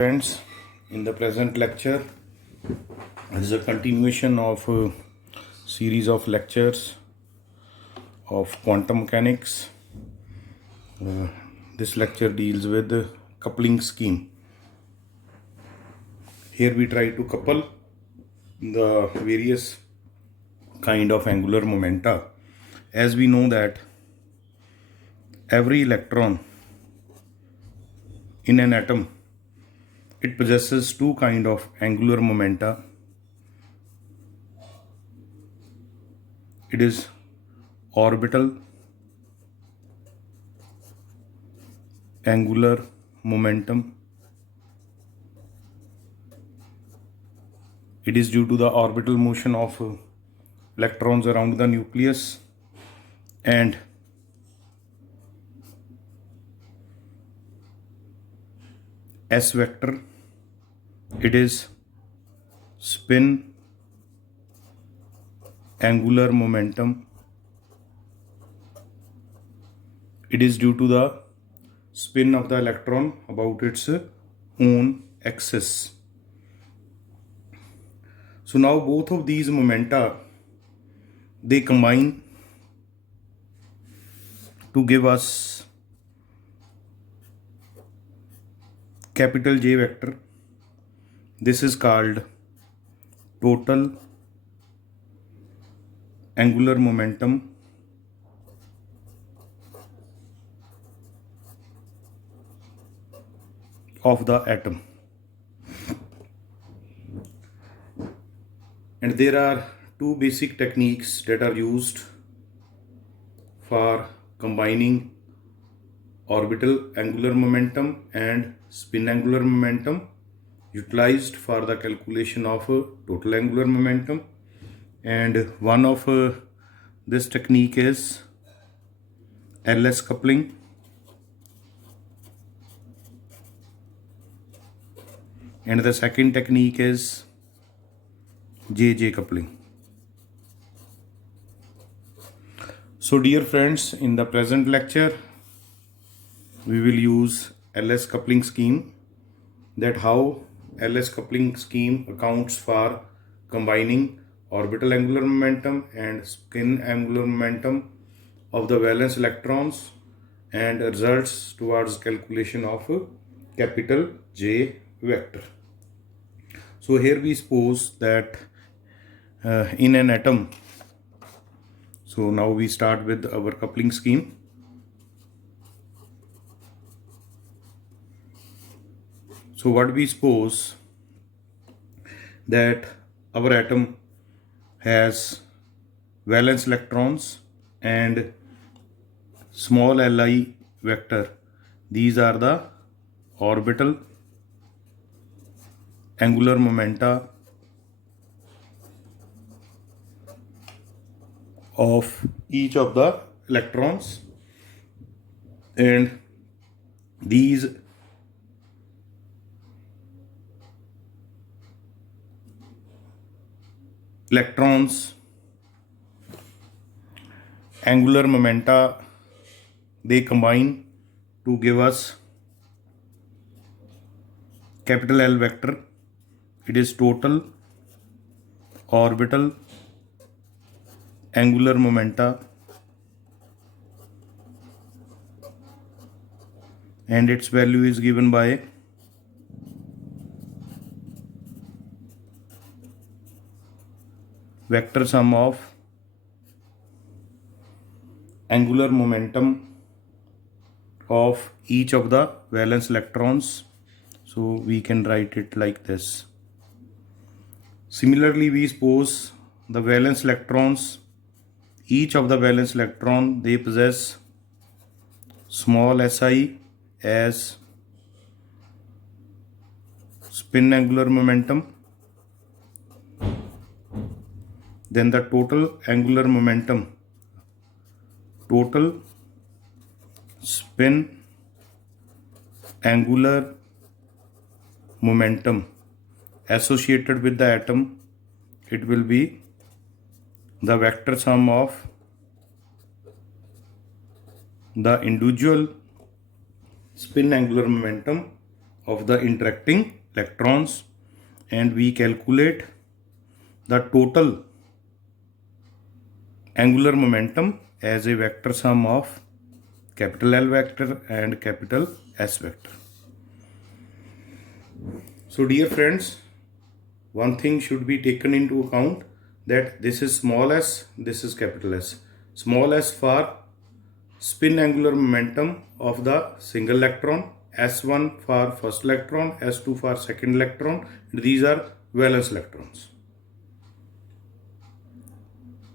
Friends, in the present lecture, this is a continuation of a series of lectures of quantum mechanics. This lecture deals with the coupling scheme. Here we try to couple the various kind of angular momenta. As we know that every electron in an atom, it possesses two kind of angular momenta. It is orbital angular momentum. It is due to the orbital motion of electrons around the nucleus, and S vector, it is spin angular momentum. It is due to the spin of the electron about its own axis. So now both of these momenta, they combine to give us capital J vector. This is called total angular momentum of the atom. And there are two basic techniques that are used for combining orbital angular momentum and spin angular momentum, utilized for the calculation of total angular momentum. And one of this technique is LS coupling, and the second technique is JJ coupling. So dear friends, in the present lecture we will use LS coupling scheme, that how LS coupling scheme accounts for combining orbital angular momentum and spin angular momentum of the valence electrons, and results towards calculation of capital J vector. So here we suppose that in an atom, so now we start with our coupling scheme. So what we suppose, that our atom has valence electrons and small li vector. These are the orbital angular momenta of each of the electrons, and these electrons angular momenta, they combine to give us capital L vector. It is total orbital angular momenta, and its value is given by vector sum of angular momentum of each of the valence electrons. So we can write it like this. Similarly, we suppose the valence electrons, each of the valence electron, they possess small si as spin angular momentum. Then the total angular momentum, total spin angular momentum associated with the atom, it will be the vector sum of the individual spin angular momentum of the interacting electrons, and we calculate the total angular momentum as a vector sum of capital L vector and capital S vector. So dear friends, one thing should be taken into account, that this is small s, this is capital S. Small s for spin angular momentum of the single electron, S1 for first electron, S2 for second electron, and these are valence electrons.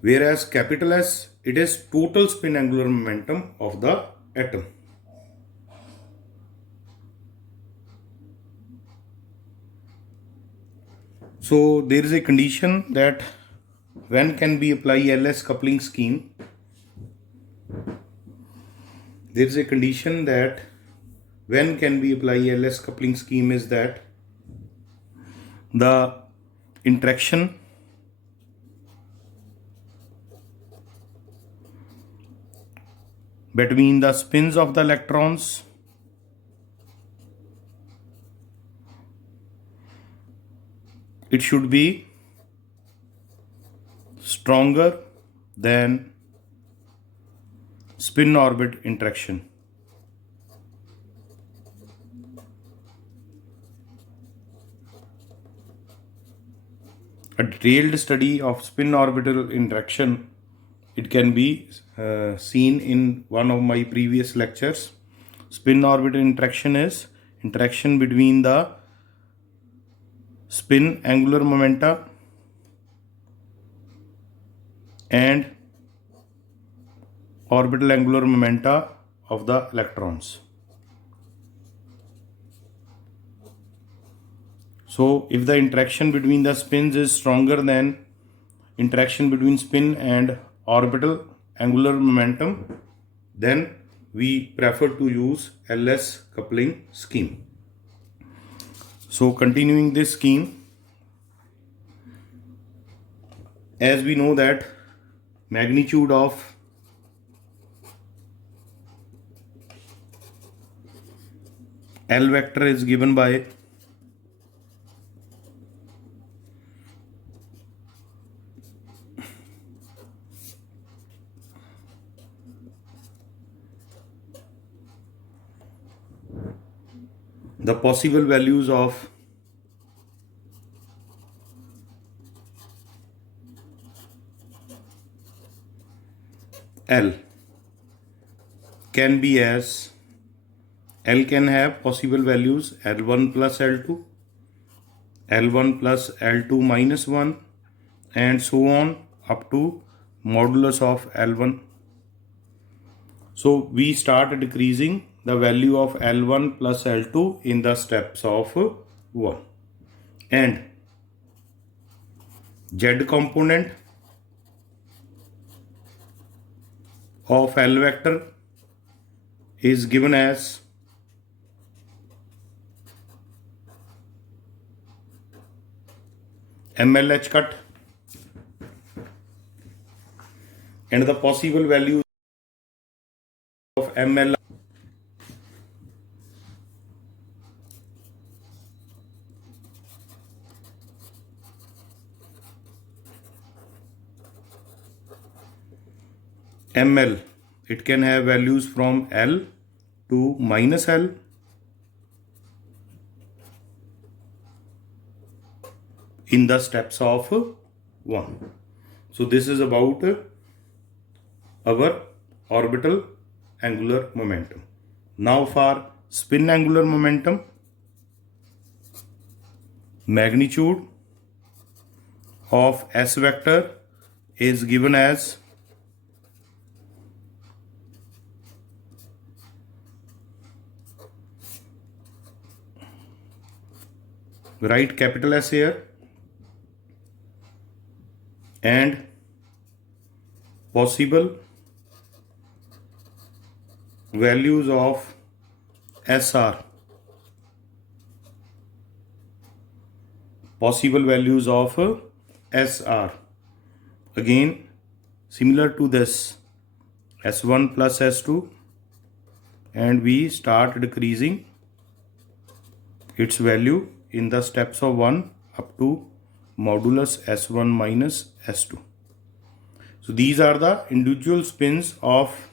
Whereas capital S, it is total spin angular momentum of the atom. So there is a condition that when can we apply LS coupling scheme. There is a condition that when can we apply LS coupling scheme is that the interaction between the spins of the electrons it should be stronger than spin orbit interaction. A detailed study of spin orbital interaction, it can be seen in one of my previous lectures. Spin orbital interaction is interaction between the spin angular momenta and orbital angular momenta of the electrons. So if the interaction between the spins is stronger than interaction between spin and orbital angular momentum, then we prefer to use LS coupling scheme. So continuing this scheme, as we know that magnitude of L vector is given by the possible values of L can be as L can have possible values L1 plus L2, L1 plus L2 minus 1, and so on up to modulus of L1. So we start decreasing the value of L1 plus L2 in the steps of 1. And Z component of L vector is given as MLH cut, and the possible value of ML ML, it can have values from L to minus L, in the steps of 1. So this is about our orbital angular momentum. Now for spin angular momentum, magnitude of S vector is given as write capital S here, and possible values of SR, possible values of SR, again similar to this S1 plus S2, and we start decreasing its value in the steps of 1 up to modulus S1 minus S2. So these are the individual spins of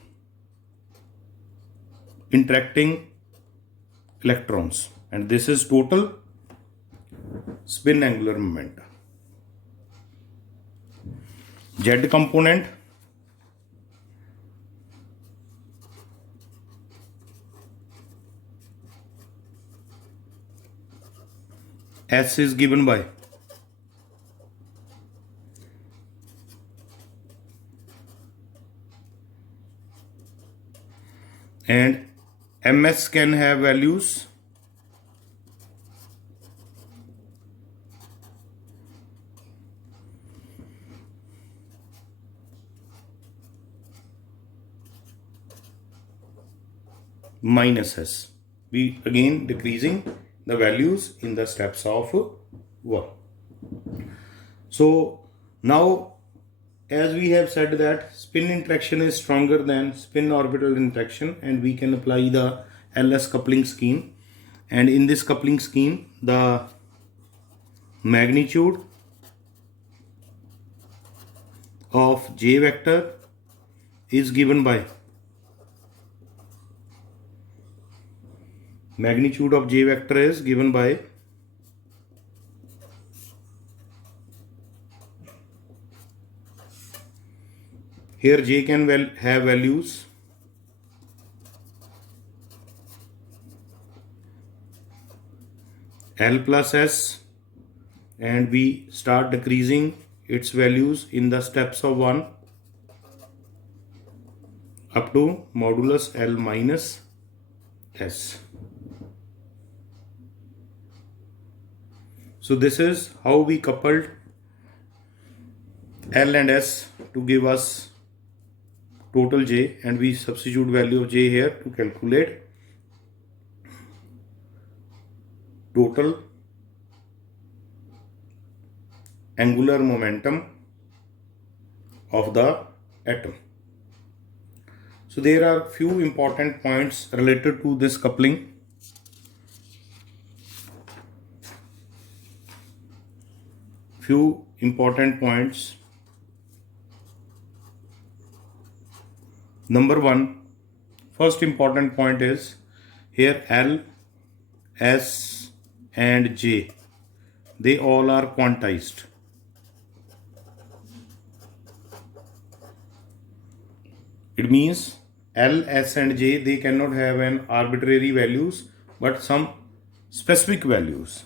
interacting electrons, and this is total spin angular moment. Z component, S is given by and ms can have values minus s. We again decreasing the values in the steps of 1. So now, as we have said that spin interaction is stronger than spin orbital interaction, and we can apply the LS coupling scheme. And in this coupling scheme, the magnitude of J vector is given by here J can have values L plus S, and we start decreasing its values in the steps of 1 up to modulus L minus S. So this is how we coupled L and S to give us total J, and we substitute value of J here to calculate total angular momentum of the atom. So there are few important points related to this coupling. Few important points. Number 1, first important point is here L, S and J, they all are quantized. It means L, S and J, they cannot have an arbitrary values but some specific values.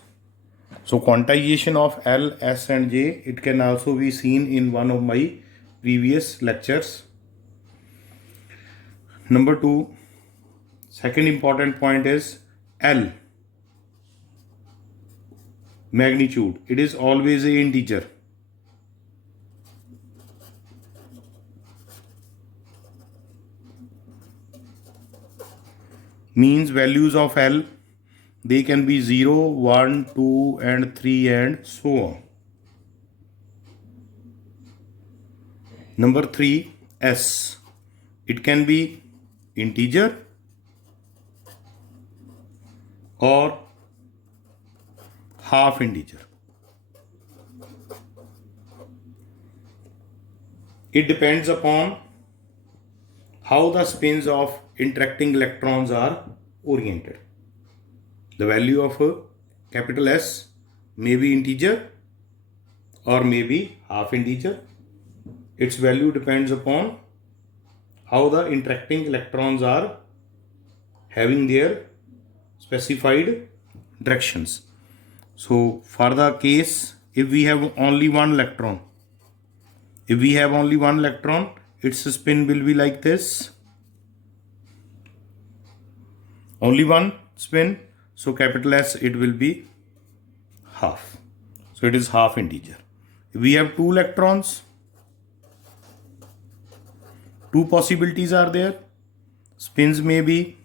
So quantization of L, S and J, it can also be seen in one of my previous lectures. Number 2, second important point is L, magnitude, it is always an integer. Means values of L, they can be 0, 1, 2 and 3 and so on. Number 3, S, it can be integer or half integer. It depends upon how the spins of interacting electrons are oriented. The value of a capital S may be integer or may be half integer. Its value depends upon how the interacting electrons are having their specified directions. So for the case, if we have only one electron, its spin will be like this. Only one spin, so capital S, it will be half. So it is half integer. If we have 2 electrons, 2 possibilities are there. Spins may be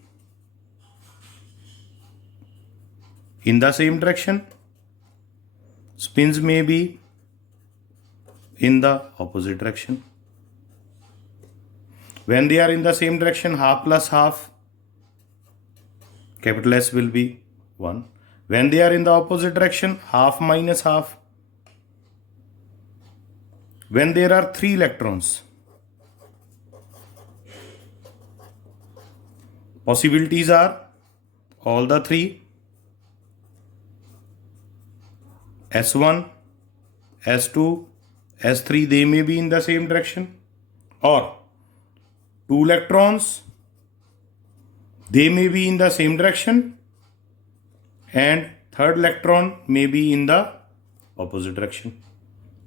in the same direction. Spins may be in the opposite direction. When they are in the same direction, half plus half, capital S will be 1. When they are in the opposite direction, half minus half. When there are 3 electrons, possibilities are all the 3, S1, S2, S3, they may be in the same direction, or 2 electrons, they may be in the same direction, and third electron may be in the opposite direction.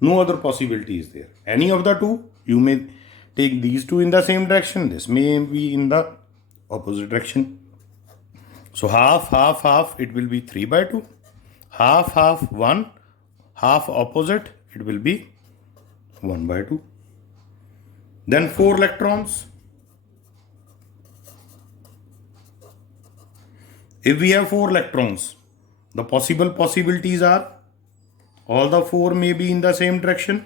No other possibility is there. Any of the two, you may take these two in the same direction, this may be in the opposite direction. So half, half, half, it will be 3/2. Half, half, 1, half opposite, it will be 1/2. Then 4 electrons. If we have 4 electrons, the possibilities are all the 4 may be in the same direction.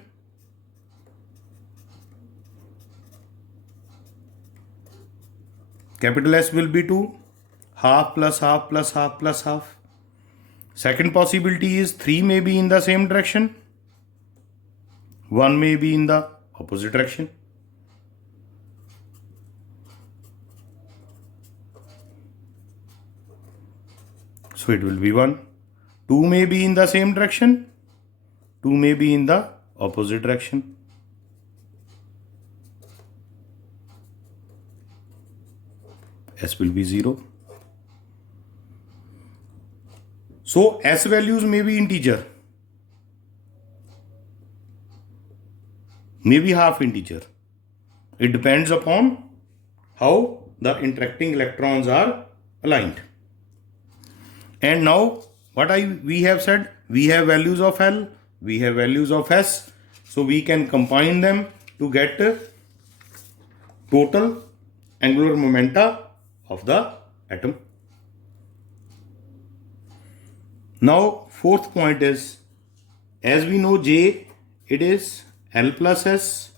Capital S will be 2, half plus half plus half plus half. Second possibility is 3 may be in the same direction, 1 may be in the opposite direction. So it will be 1. 2 may be in the same direction, 2 may be in the opposite direction. S will be 0. So S values may be integer, maybe half integer. It depends upon how the interacting electrons are aligned. And now what we have said, we have values of L, we have values of S, so we can combine them to get total angular momenta of the atom. Now fourth point is, as we know J, it is L plus S.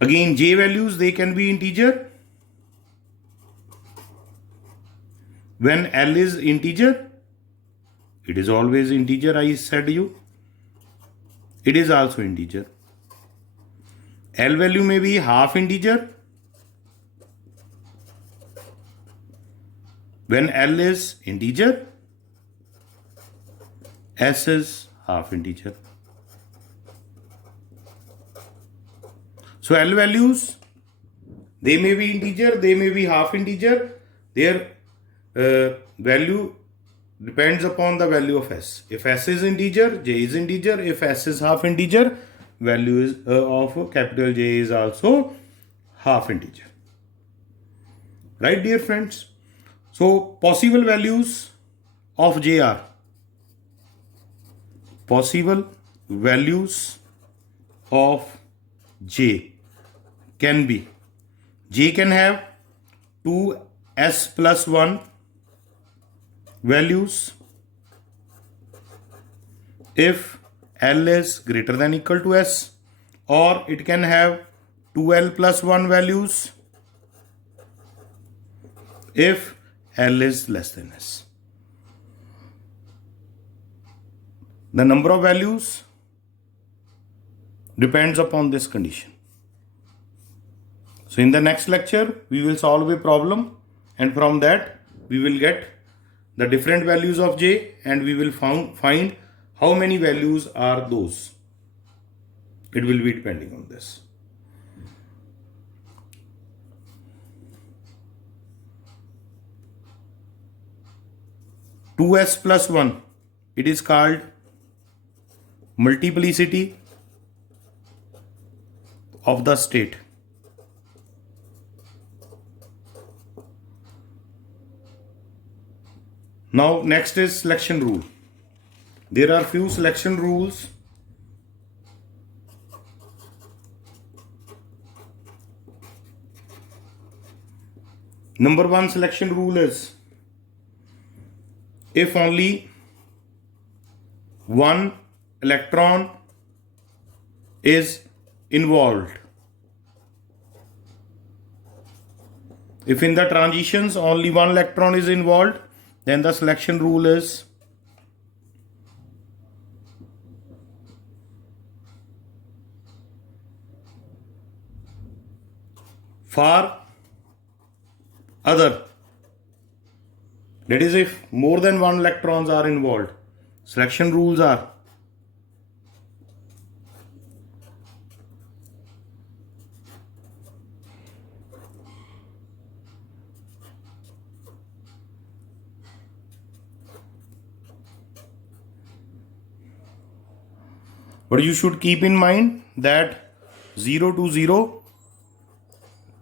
Again, J values, they can be integer. When L is integer, it is always integer, I said you. It is also integer. L value may be half integer. When L is integer, S is half integer. So L values, they may be integer, they may be half integer. Their value depends upon the value of S. If S is integer, J is integer. If S is half integer, value is of capital J is also half integer. Right, dear friends? So possible values of J are, possible values of J can be, J can have 2S plus 1 values if L is greater than or equal to S, or it can have 2L plus 1 values if L is less than S. The number of values depends upon this condition. So in the next lecture, we will solve a problem, and from that we will get the different values of J, and we will find how many values are those. It will be depending on this. Two S plus 1, it is called multiplicity of the state. Now next is selection rule. There are few selection rules. Number 1 selection rule is, if only one electron is involved If in the transitions only one electron is involved, then the selection rule is for other. That is, if more than one electrons are involved, selection rules are but you should keep in mind that 0 to 0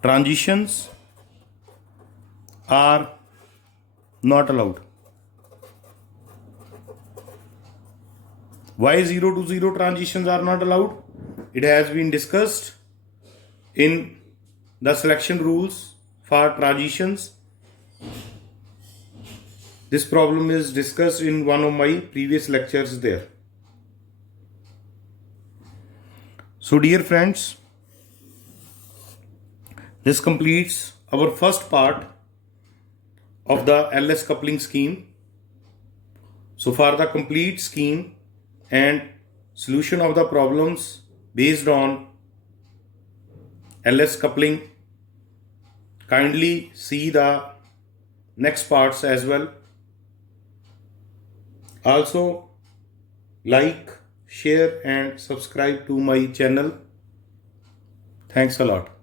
transitions are not allowed. Why 0 to 0 transitions are not allowed? It has been discussed in the selection rules for transitions. This problem is discussed in one of my previous lectures there. So dear friends, this completes our first part of the LS coupling scheme. So for the complete scheme and solution of the problems based on LS coupling, kindly see the next parts as well. Also, like, share and subscribe to my channel. Thanks a lot.